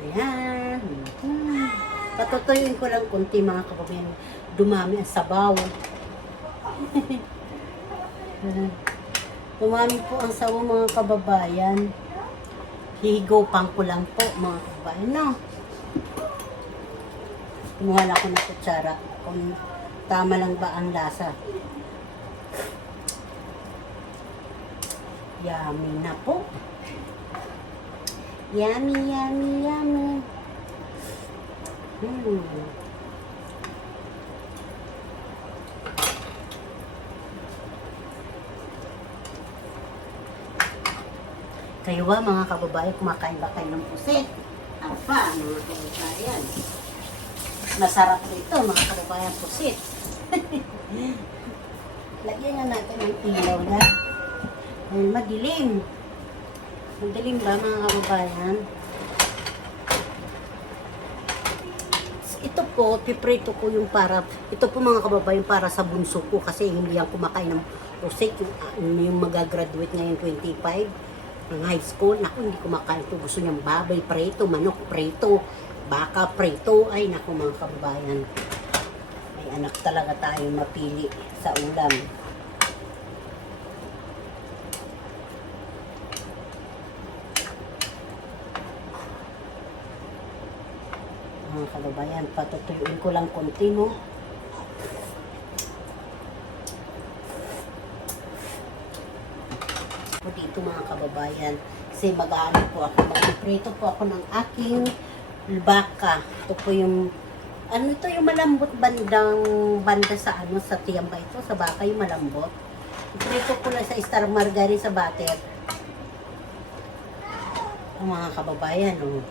Ayan. Patutuyuin ko lang kunti mga kababayan. Dumami ang sabaw. Dumami po ang sabaw mga kababayan. Hihigopan ko lang po mga kababayan. No? Kumuha lang ko ng kutsara kung tama lang ba ang lasa. Yummy na po. Yummy, yummy, yummy. Kayo ba mga kababayan, kumakain ba kayo ng pusit? Apa, mga kababayan. Masarap ito mga kababayan, pusit. Lagyan na natin ng ilaw na. Madilim. Madilim ba mga kababayan? Ito po, piprito ko yung para, ito po mga kababayan para sa bunso ko kasi hindi yan kumakain ng pusit. Yung magagraduate ngayon 25 ng high school. Naku, hindi kumakain ito. Gusto niyang baboy preto, manok preto, baka preto. Ay, naku mga kababayan. May anak talaga tayo mapili sa ulam. Mga kababayan, patutuyuin ko lang konti, no? Dito mga kababayan, kasi mag-aano po ako, mag-prito po ako ng aking baka. Ito po yung, ano ito yung malambot banda sa ano, sa tiyamba ito, sa baka yung malambot. Prito ko lang sa star margarine sa butter. Ang mga kababayan, oh.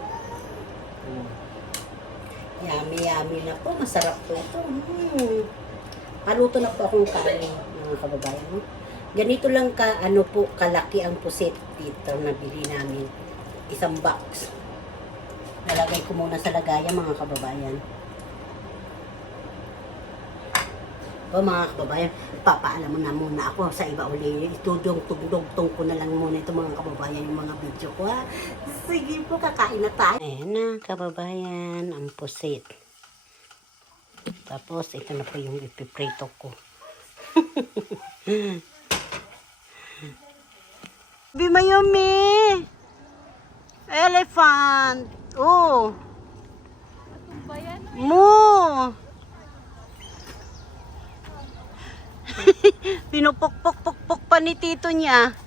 Yummy, yummy na po. Masarap po ito. Paluto na po akong kanin, mga kababayan. No? Ganito lang ka, ano po, kalaki ang pusit dito na bili namin. Isang box. Nalagay ko muna sa lagayan, mga kababayan. O mga kababayan, papaalam mo na muna ako sa iba uli. Itudong-tugdog-tong ko na lang muna ito mga kababayan, yung mga video ko. Ha? Sige po, kakain na tayo. Ayan na, kababayan, ang pusit. Tapos, ito na po yung ipiprito ko. Bimayumi! Elephant! Oh! Mo! Pinupok-pok-pok-pok pa ni tito niya.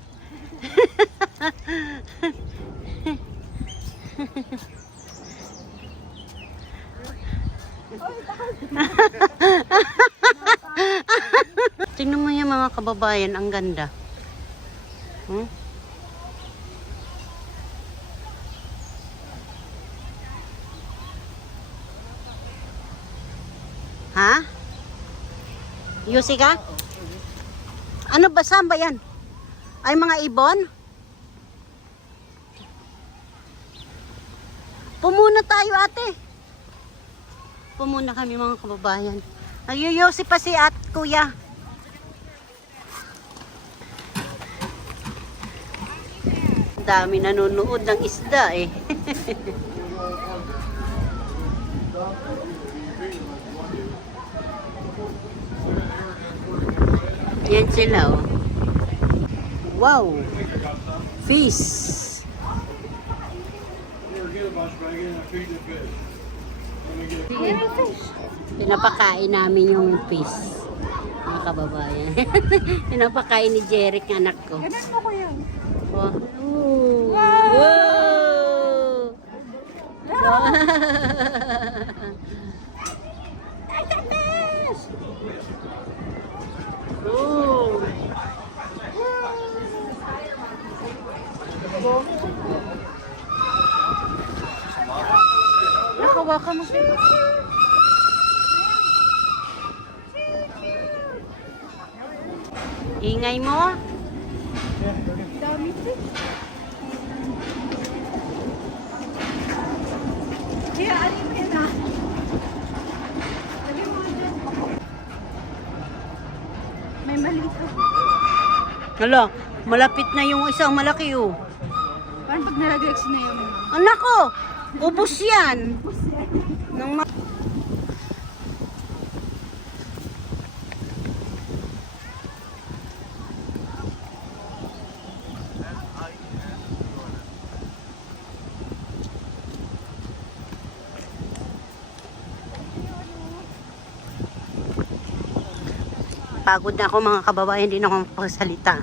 Tingnan mo yan mga kababayan, ang ganda. Ha? Yusi ka? Ano ba? Saan ba yan? Ay mga ibon? Pumuna tayo ate. Pumuna kami mga kababayan. Nagyuyusi pa si at kuya. Dami nanonood ng isda eh. Yan sila oh. Wow! Fish! Pinapakain namin yung fish. Mga kababayan. Pinapakain ni Jeric, anak ko. Ganun mo ko yan. Oh. Wow! Oh. Nakawa ka mo. Ingay mo. Dami ito. Kaya alim mo na. Dali mo dyan. May malito. Hala, malapit na yung isang malaki oh. Parang pag nalagay na yung Anak ko! Ubus yan. Nang pagod na ako mga kababayan, hindi na ako magpagsalita.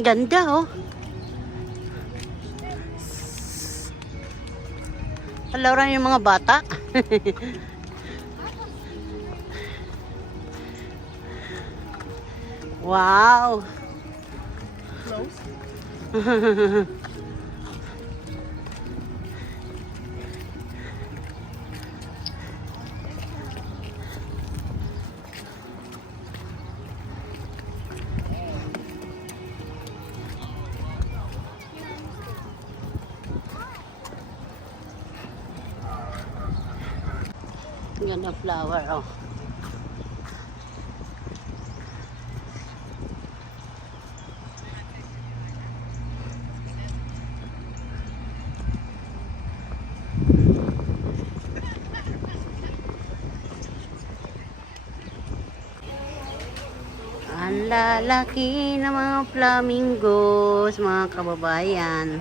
Ganda oh. Palawaran yung mga bata. Wow. Ganda flower oh. Ang lalaki ng mga flamingos, mga kababayan.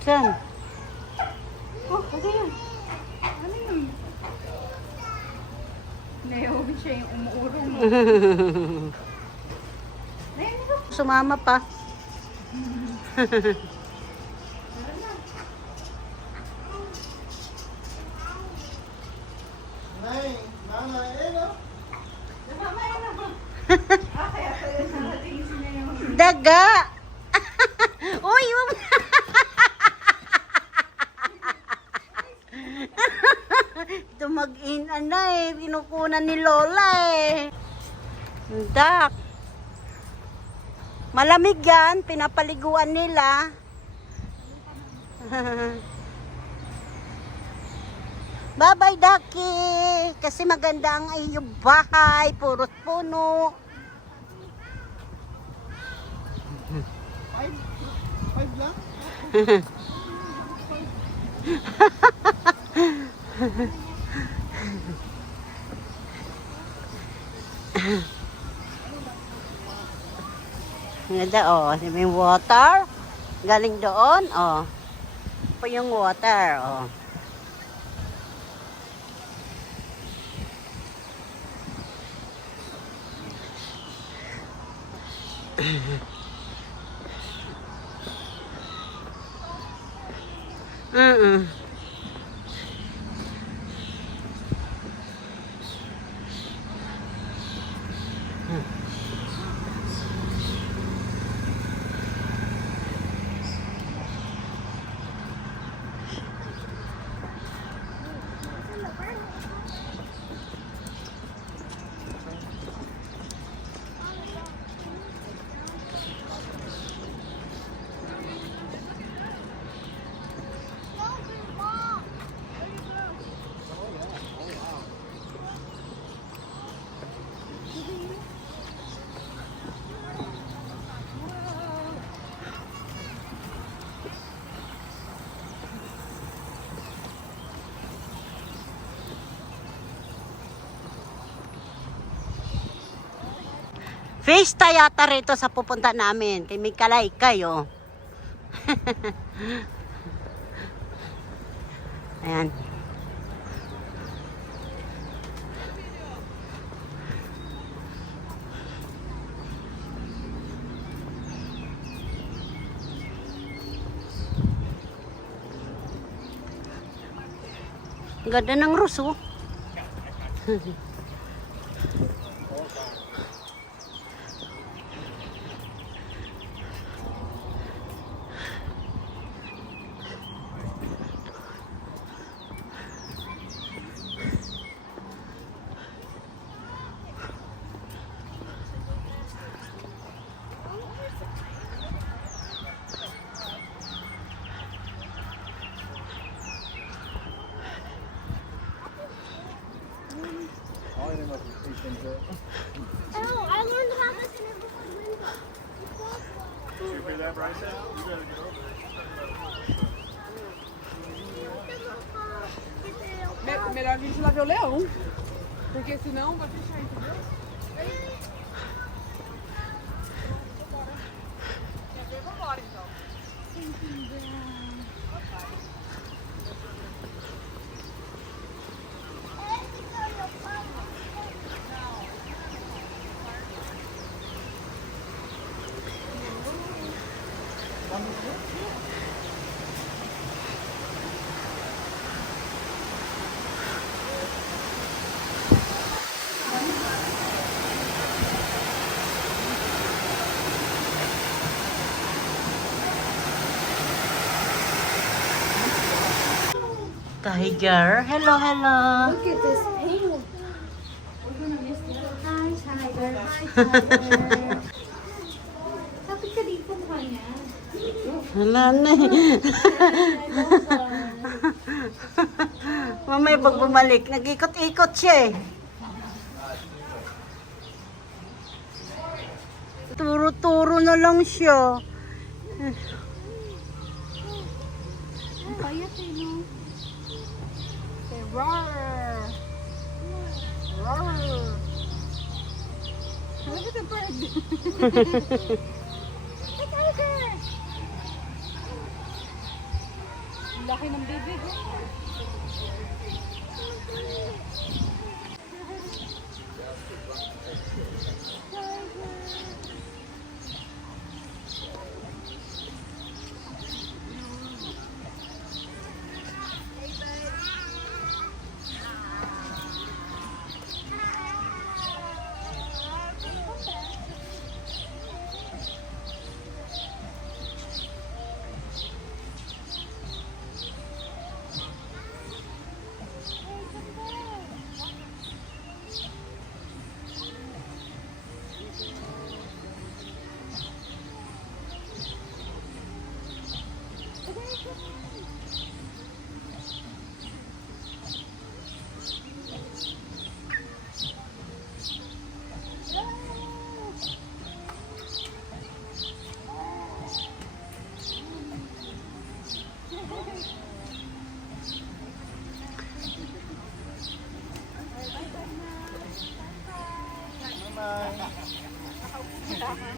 Saan? Oh, ano yun? Ano yun? Naiuwi siya yung umuurong mo. Ayun, ito. Sumama pa. Kaya pala nakatingin sila yung... Daga! Uy! Tumag-in na eh. Pinukunan ni Lola eh. Dak. Malamig yan. Pinapaliguan nila. Bye-bye, Ducky. Kasi maganda ang iyong bahay. Purot puno. Five lang? Ganda oh, may water. Galing doon oh. Pa yung water oh. Fiesta yata rito sa pupunta namin. Kay may kalaykay, oh. Ayan. Ganda ng rose, oh. Oh, I learned how this in Melhor a gente ir lá ver o leão. Porque senão vai fechar, entendeu? Quer ver? Vambora então. Tiger. Hello, hello. Look at this penguin. Hi, Tiger. Hi, Tiger. Kapit ka dito mo kanya. Wala na eh. Mamaya pag bumalik, nag-ikot-ikot siya eh. Turo-turo na lang siya. Ang payat eh, no? Say roar. Roar. Look at the bird. Hey, Tiger! Laki ng bibig.